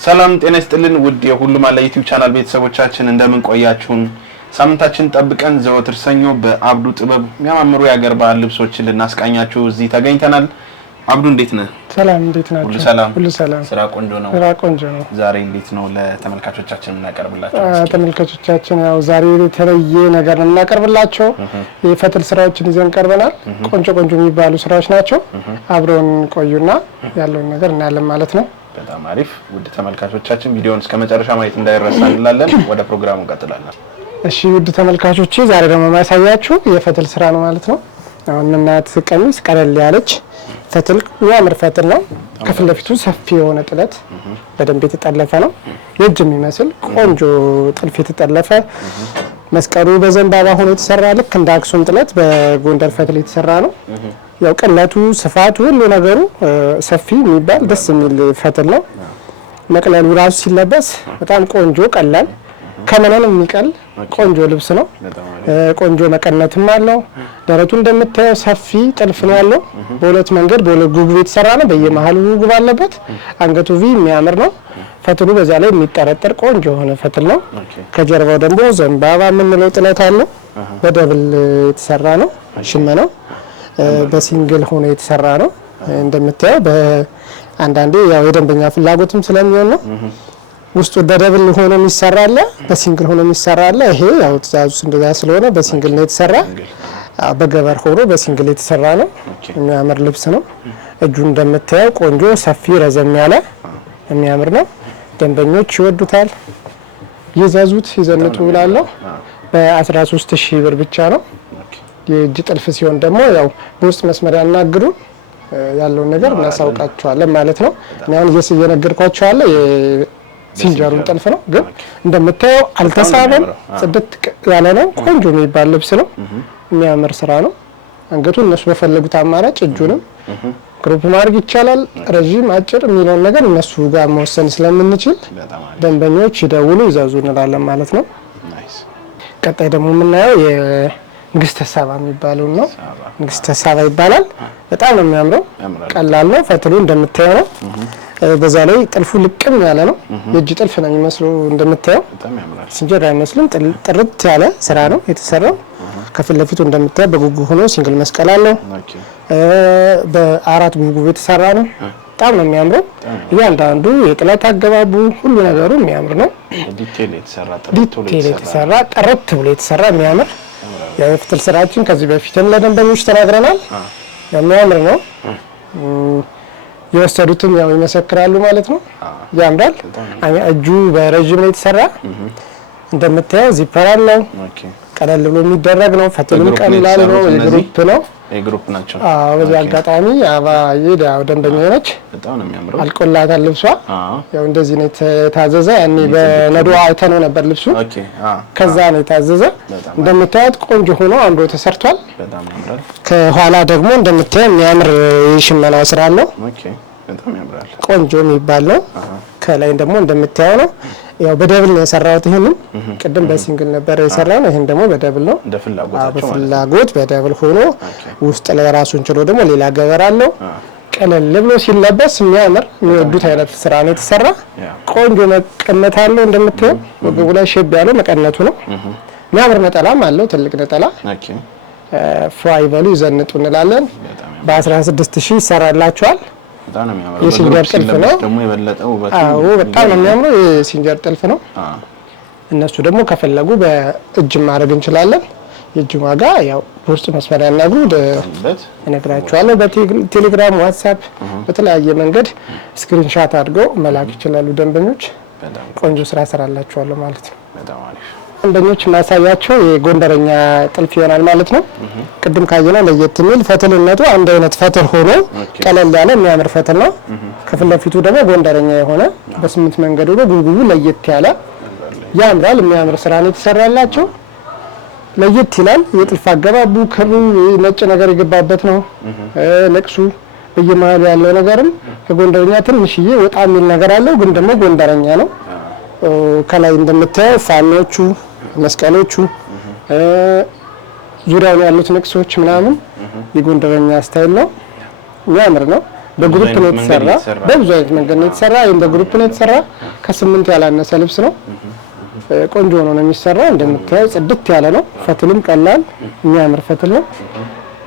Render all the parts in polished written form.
ሰላም ጤና ይስጥልን ውድ የሁሉም አለ ዩቲዩብ ቻናል ቤተሰቦቻችን እንደምን ቆያችሁን? ሳምንታችን ጠብቀን ዘወትር ሰኞ በአብዱ ጥበብ የሚያማምሩ የሀገር ባህል ልብሶችን ልናስቃኛችሁ እዚህ ተገኝተናል። አብዱ እንዴት ነህ? ሰላም እንዴት ናችሁ? ሁሉ ሰላም። ስራ ቆንጆ ነው። ዛሬ እንዴት ነው ለተመልካቾቻችን እናቀርብላችሁ? ተመልካቾቻችን ያው ዛሬ የተለየ ነገር እናቀርብላችሁ የፈትል ስራዎችን ይዘን ቀርበናል። ቆንጆ የሚባሉ ስራዎች ናቸው። አብረውን ቆዩና ያለውን ነገር እናያለን ማለት ነው። በጣም አሪፍ። ውድ ተመልካቾቻችን ቪዲዮውን እስከ መጨረሻ ማየት እንዳይረሳ እንላለን። ወደ ፕሮግራሙ እንቀጥላለን። እሺ ውድ ተመልካቾቼ ዛሬ ደግሞ ማሳያችሁ የፈትል ስራ ነው ማለት ነው። አሁን እናት ቀሚስ ቀለል ያለች ፈትል የሚያምር ፈትል ነው። ከፊት ለፊቱ ሰፊ የሆነ ጥለት በደንብ የተጠለፈ ነው። የእጅ የሚመስል ቆንጆ ጥልፍ የተጠለፈ መስቀሉ በዘንባባ ሆኖ የተሰራ ልክ እንደ አክሱም ጥለት በጎንደር ፈትል የተሰራ ነው። ያው ቀለቱ ስፋቱ ሁሉ ነገሩ ሰፊ የሚባል ደስ የሚል ፈትል ነው። መቅለሉ ራሱ ሲለበስ በጣም ቆንጆ ቀላል ከመነን የሚቀል ቆንጆ ልብስ ነው። ቆንጆ መቀነትም አለው። ደረቱ እንደምታየው ሰፊ ጥልፍ ነው ያለው። በሁለት መንገድ በሁለት ጉጉብ የተሰራ ነው። በየመሃሉ ጉጉብ አለበት። አንገቱ ቪ የሚያምር ነው። ፈትሉ በዛ ላይ የሚጠረጠር ቆንጆ የሆነ ፈትል ነው። ከጀርባው ደግሞ ዘንባባ የምንለው ጥለት አለው። በደብል የተሰራ ነው። ሽመናው በሲንግል ሆኖ የተሰራ ነው። እንደምታየው በአንዳንዴ ያው የደንበኛ ፍላጎትም ስለሚሆን ነው። ውስጡ በደብል ሆኖ የሚሰራ አለ፣ በሲንግል ሆኖ የሚሰራ አለ። ይሄ ያው ትእዛዙ እንደዛ ስለሆነ በሲንግል ነው የተሰራ። በገበር ሆኖ በሲንግል የተሰራ ነው። የሚያምር ልብስ ነው። እጁ እንደምታየው ቆንጆ ሰፊ ረዘም ያለ የሚያምር ነው። ደንበኞች ይወዱታል። ይዘዙት ይዘንጡ ብላለሁ። በ13000 ብር ብቻ ነው። የእጅ ጥልፍ ሲሆን ደግሞ ያው በውስጥ መስመር ያናግሩ ያለውን ነገር እናሳውቃቸዋለን ማለት ነው። እኛን እየነገርኳቸው አለ የሲንጀሩን ጥልፍ ነው። ግን እንደምታየው አልተሳበም፣ ጽድት ያለ ነው። ቆንጆ የሚባል ልብስ ነው። የሚያምር ስራ ነው። አንገቱን እነሱ በፈለጉት አማራጭ እጁንም ግሩፕ ማድረግ ይቻላል። ረጅም አጭር የሚለውን ነገር እነሱ ጋር መወሰን ስለምንችል ደንበኞች ይደውሉ ይዘዙ እንላለን ማለት ነው። ቀጣይ ደግሞ የምናየው ንግስተ ሳባ የሚባለው ነው። ንግስተ ሳባ ይባላል። በጣም ነው የሚያምረው። ቀላል ነው። ፈትሉ እንደምታየው ነው። በዛ ላይ ጥልፉ ልቅም ያለ ነው። የእጅ ጥልፍ ነው የሚመስለው። እንደምታየው ሲንጀር አይመስልም። ጥርት ያለ ስራ ነው የተሰራው። ከፊት ለፊቱ እንደምታየው በጉጉብ ሆኖ ሲንግል መስቀል አለው። በአራት ጉጉብ የተሰራ ነው። በጣም ነው የሚያምረው። እያንዳንዱ የጥለት አገባቡ ሁሉ ነገሩ የሚያምር ነው። ዲቴል የተሰራ ጥርት ብሎ የተሰራ የሚያምር የፈትል ስራችን ከዚህ በፊትም ለደንበኞች ተናግረናል። የሚያምር ነው። የወሰዱትም ያው ይመሰክራሉ ማለት ነው። ያምራል። እጁ በረጅም ነው የተሰራ። እንደምታየው ዚፐር አለው። ቀለል ብሎ የሚደረግ ነው። ፈትሉም ቀላል ነው። የግሩፕ ናቸው። በዚህ አጋጣሚ አባዬ ደንበኛ ነች። በጣም ነው የሚያምረው። አልቆላታል ልብሷ። ያው እንደዚህ ነው የታዘዘ። ያኔ በነዶ አይተነው ነበር ልብሱ። ከዛ ነው የታዘዘ። እንደምታዩት ቆንጆ ሆኖ አምሮ ተሰርቷል። በጣም ያምራል። ከኋላ ደግሞ እንደምታዩት የሚያምር የሽመና ስራ አለው። በጣም ያምራል። ቆንጆ የሚባል ነው። ከላይ ደግሞ እንደምታየው ነው። ያው በደብል ነው የሰራሁት። ይሄንን ቅድም በሲንግል ነበር የሰራው። ይሄን ደግሞ በደብል ነው። በፍላጎት በደብል ሆኖ ውስጥ ላይ ራሱን ችሎ ደግሞ ሌላ ገበር አለው። ቀለል ብሎ ሲለበስ የሚያምር የሚወዱት አይነት ስራ ነው የተሰራ። ቆንጆ መቀነት አለው። እንደምታየው ወገቡ ላይ ሼብ ያለው መቀነቱ ነው። የሚያምር ነጠላም አለው። ትልቅ ነጠላ ፍራይበሉ ይዘንጡ እንላለን። በ16000 ይሰራላችኋል። የሲንጀር ጥልፍ ነው ደግሞ የበለጠው በጣም ነው የሚያምረው። የሲንጀር ጥልፍ ነው። እነሱ ደግሞ ከፈለጉ በእጅ ማድረግ እንችላለን። የእጅ ዋጋ ያው በውስጥ መስመር ያናግሩ እነግራቸዋለሁ። በቴሌግራም ዋትስአፕ በተለያየ መንገድ ስክሪንሻት አድርገው መላክ ይችላሉ ደንበኞች። ቆንጆ ስራ ሰራላችኋለሁ ማለት ነው። ደንበኞች ማሳያቸው የጎንደረኛ ጥልፍ ይሆናል ማለት ነው። ቅድም ካየነው ለየት የሚል ፈትልነቱ አንድ አይነት ፈትል ሆኖ ቀለል ያለ የሚያምር ፈትል ነው። ከፊት ለፊቱ ደግሞ ጎንደረኛ የሆነ በ8 መንገድ ሆኖ ጉጉቡ ለየት ያለ ያምራል። የሚያምር ስራ ነው የተሰራላቸው። ለየት ይላል። የጥልፍ አገባቡ ክሩ ነጭ ነገር የገባበት ነው። ነቅሱ በየመሃሉ ያለው ነገርም ከጎንደረኛ ትንሽዬ ወጣ የሚል ነገር አለው፣ ግን ደግሞ ጎንደረኛ ነው። ከላይ እንደምታየው ፋኖቹ መስቀሎቹ ዙሪያውን ያሉት ንቅሶች ምናምን የጎንደረኛ ስታይል ነው። የሚያምር ነው። በግሩፕ ነው የተሰራ። በብዙ አይነት መንገድ ነው የተሰራ። ይሄን በግሩፕ ነው የተሰራ። ከ8 ያላነሰ ልብስ ነው። ቆንጆ ነው የሚሰራው። እንደምታዩ ጽድት ያለ ነው። ፈትልም ቀላል የሚያምር ፈትል ነው።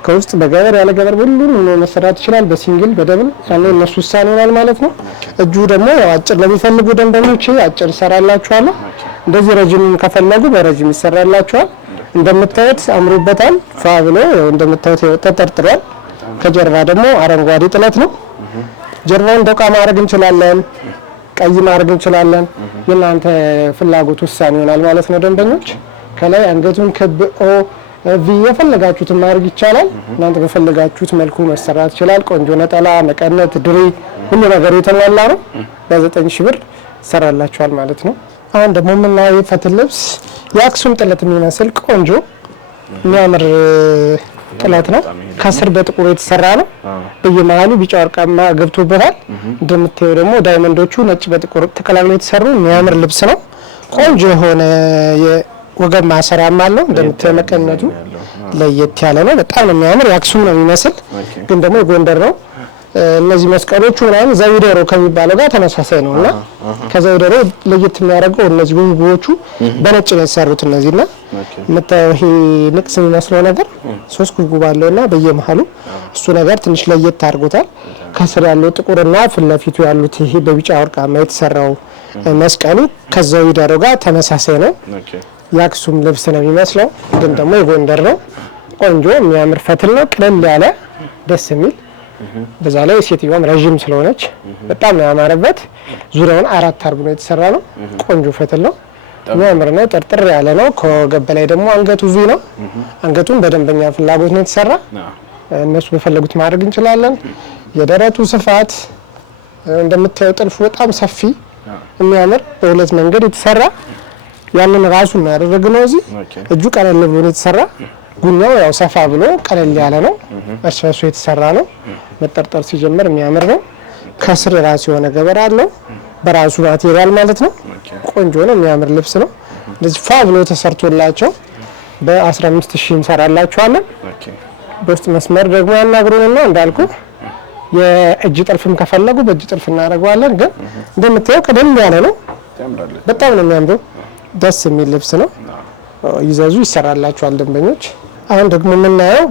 ከውስጥ በገበር ያለ ገበር ሁሉን ነው መሰራት ይችላል። በሲንግል በደብል ያለው እነሱ ውሳኔ ይሆናል ማለት ነው። እጁ ደግሞ ያው አጭር ለሚፈልጉ ደንበኞች አጭር ይሰራላችኋል። እንደዚህ ረጅም ከፈለጉ በረጅም ይሰራላችኋል። እንደምታዩት አምሮበታል። ፋብሎ እንደምታዩት ተጠርጥሯል። ከጀርባ ደግሞ አረንጓዴ ጥለት ነው። ጀርባውን ዶቃ ማድረግ እንችላለን፣ ቀይ ማድረግ እንችላለን። የእናንተ ፍላጎት ውሳኔ ይሆናል ማለት ነው ደንበኞች። ከላይ አንገቱን ክብ ኦ ቪ የፈለጋችሁትን ማድረግ ይቻላል። እናንተ በፈለጋችሁት መልኩ መሰራት ይችላል። ቆንጆ ነጠላ፣ መቀነት፣ ድሪ ሁሉ ነገር የተሟላ ነው። በ9000 ብር ይሰራላችኋል ማለት ነው። አሁን ደግሞ የምናየው ፈትል ልብስ የአክሱም ጥለት የሚመስል ቆንጆ የሚያምር ጥለት ነው። ከስር በጥቁር የተሰራ ነው። በየመሃሉ ቢጫ ወርቃማ ገብቶበታል። እንደምታዩ ደግሞ ዳይመንዶቹ ነጭ በጥቁር ተቀላቅለው የተሰሩ የሚያምር ልብስ ነው። ቆንጆ የሆነ የወገብ ማሰሪያም አለው። እንደምታዩ መቀነቱ ለየት ያለ ነው። በጣም ነው የሚያምር። የአክሱም ነው የሚመስል ግን ደግሞ የጎንደር ነው። እነዚህ መስቀሎቹ ምናምን ዘዊደሮ ከሚባለው ጋር ተመሳሳይ ነውና ከዘዊደሮ ለየት የሚያደርገው እነዚህ ጉጉቦቹ በነጭ ነው የተሰሩት። እነዚህና የምታየው ይሄ ንቅስ የሚመስለው ነገር 3 ጉጉብ አለውና በየመሃሉ እሱ ነገር ትንሽ ለየት አድርጎታል። ከስር ያለው ጥቁርና ፊት ለፊቱ ያሉት ይሄ በቢጫ ወርቃማ የተሰራው መስቀሉ ከዘዊደሮ ጋር ተመሳሳይ ነው። የአክሱም ልብስ ነው የሚመስለው ግን ደግሞ የጎንደር ነው። ቆንጆ የሚያምር ፈትል ነው። ቅለል ያለ ደስ የሚል በዛ ላይ ሴትዮዋም ረጅም ስለሆነች በጣም ነው ያማረበት። ዙሪያውን 4 አርብ ነው የተሰራ ነው። ቆንጆ ፈትል ነው። የሚያምር ነው። ጥርጥር ያለ ነው። ከወገብ ላይ ደግሞ አንገቱ ቪ ነው። አንገቱን በደንበኛ ፍላጎት ነው የተሰራ። እነሱ በፈለጉት ማድረግ እንችላለን። የደረቱ ስፋት እንደምታዩ ጥልፉ በጣም ሰፊ የሚያምር በሁለት መንገድ የተሰራ ያንን ራሱን ነው ያደረግነው። እዚህ እጁ ቀለል ብሎ ነው የተሰራ። ጉኛው ያው ሰፋ ብሎ ቀለል ያለ ነው። እርሻሱ የተሰራ ነው። መጠርጠር ሲጀምር የሚያምር ነው። ከስር ራሱ የሆነ ገበር አለው በራሱ ማቴሪያል ማለት ነው። ቆንጆ ነው። የሚያምር ልብስ ነው። እንደዚህ ፋ ብሎ ተሰርቶላቸው በ15000 እንሰራላችኋለን። በውስጥ መስመር ደግሞ ያናግሩንና እንዳልኩ የእጅ ጥልፍም ከፈለጉ በእጅ ጥልፍ እናደርገዋለን። ግን እንደምታየው ቀደም ያለ ነው። በጣም ነው የሚያምረው። ደስ የሚል ልብስ ነው። ይዘዙ፣ ይሰራላችኋል ደንበኞች። አሁን ደግሞ የምናየው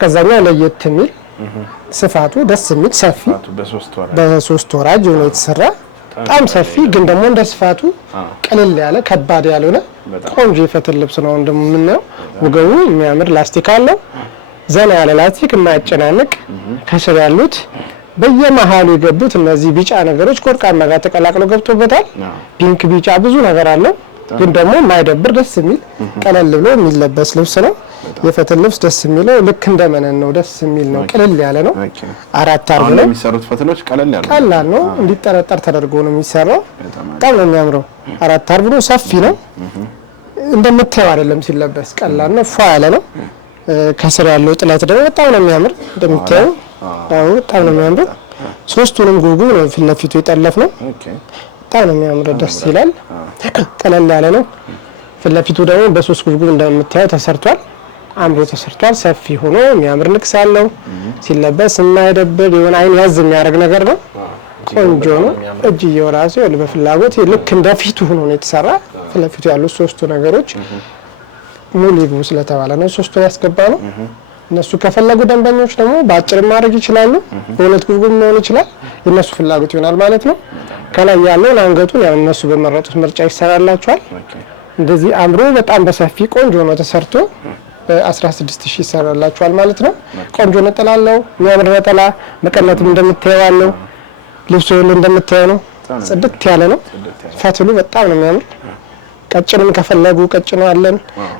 ከዛኛው ለየት የሚል ስፋቱ ደስ የሚል ሰፊ በ3 ወራጅ ነው የተሰራ። በጣም ሰፊ ግን ደግሞ እንደ ስፋቱ ቀለል ያለ ከባድ ያልሆነ ቆንጆ የፈትል ልብስ ነው። እንደምናየው ወገቡ የሚያምር ላስቲክ አለው። ዘና ያለ ላስቲክ የማያጨናንቅ ከስር ያሉት በየመሃሉ የገቡት እነዚህ ቢጫ ነገሮች ከወርቃማ ጋር ተቀላቅለው ገብቶበታል። ፒንክ ቢጫ ብዙ ነገር አለው ግን ደግሞ የማይደብር ደስ የሚል ቀለል ብሎ የሚለበስ ልብስ ነው። የፈትል ልብስ ደስ የሚለው ልክ እንደመነን ነው። ደስ የሚል ነው። ቀለል ያለ ነው። 4 አርብ ነው የሚሰሩት ፈትሎች ቀላል ነው። እንዲጠረጠር ተደርጎ ነው የሚሰራው። በጣም ነው የሚያምረው። 4 አርብ ነው። ሰፊ ነው። እንደምታየው አይደለም ሲለበስ ቀላል ነው። ፏ ያለ ነው። ከስር ያለው ጥለት ደግሞ በጣም ነው የሚያምር። እንደምታየው በጣም ነው የሚያምረው። 3ቱንም ጉጉብ ነው ፊት ለፊቱ የጠለፍ ነው። በጣም ነው የሚያምረው። ደስ ይላል። ቀለል ያለ ነው። ፊት ለፊቱ ደግሞ በ3 ጉጉብ እንደምታየው ተሰርቷል። አምሮ ተሰርቷል። ሰፊ ሆኖ የሚያምር ንቅስ አለው። ሲለበስ የማይደብር የሆነ አይን ያዝ የሚያደርግ ነገር ነው። ቆንጆ ነው። እጅየው ራሱ በፍላጎት ልክ እንደ ፊቱ ሆኖ ነው የተሰራ። ፊት ለፊቱ ያሉት 3ቱ ነገሮች ሙሉ ይግቡ ስለተባለ ነው 3ቱን ያስገባ ነው። እነሱ ከፈለጉ ደንበኞች ደግሞ በአጭር ማድረግ ይችላሉ። በሁለት ጉጉብ መሆን ይችላል። የነሱ ፍላጎት ይሆናል ማለት ነው። ከላይ ያለውን አንገቱን ያው እነሱ በመረጡት ምርጫ ይሰራላችኋል። እንደዚህ አምሮ በጣም በሰፊ ቆንጆ ነው ተሰርቶ በ16000 ይሰራላችኋል ማለት ነው። ቆንጆ ነጠላ አለው። የሚያምር ነጠላ መቀነትም እንደምታየው አለው። ልብሱ ሁሉ እንደምታየው ነው። ጽድት ያለ ነው። ፈትሉ በጣም ነው የሚያምር። ቀጭንም ከፈለጉ ቀጭን አለን።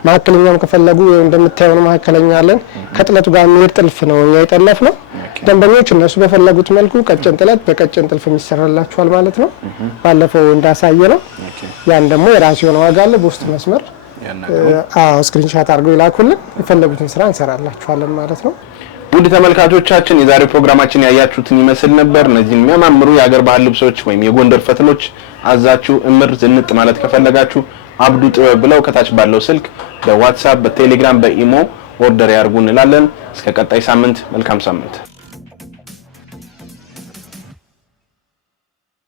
ማከለኛም ከፈለጉ እንደምታየው ነው ማከለኛ አለን። ከጥለቱ ጋር የሚሄድ ጥልፍ ነው እኛ የጠለፍ ነው። ደንበኞች እነሱ በፈለጉት መልኩ ቀጭን ጥለት በቀጭን ጥልፍ የሚሰራላችኋል ማለት ነው። ባለፈው እንዳሳየ ነው። ያን ደግሞ የራሱ የሆነ ዋጋ አለ። በውስጥ መስመር ስክሪንሻት አድርገው ይላኩልን። የፈለጉትን ስራ እንሰራላችኋለን ማለት ነው። ውድ ተመልካቾቻችን የዛሬው ፕሮግራማችን ያያችሁትን ይመስል ነበር። እነዚህን የሚያማምሩ የሀገር ባህል ልብሶች ወይም የጎንደር ፈትሎች አዛችሁ እምር ዝንጥ ማለት ከፈለጋችሁ አብዱ ጥበብ ብለው ከታች ባለው ስልክ በዋትስአፕ፣ በቴሌግራም፣ በኢሞ ኦርደር ያርጉ እንላለን። እስከ ቀጣይ ሳምንት መልካም ሳምንት።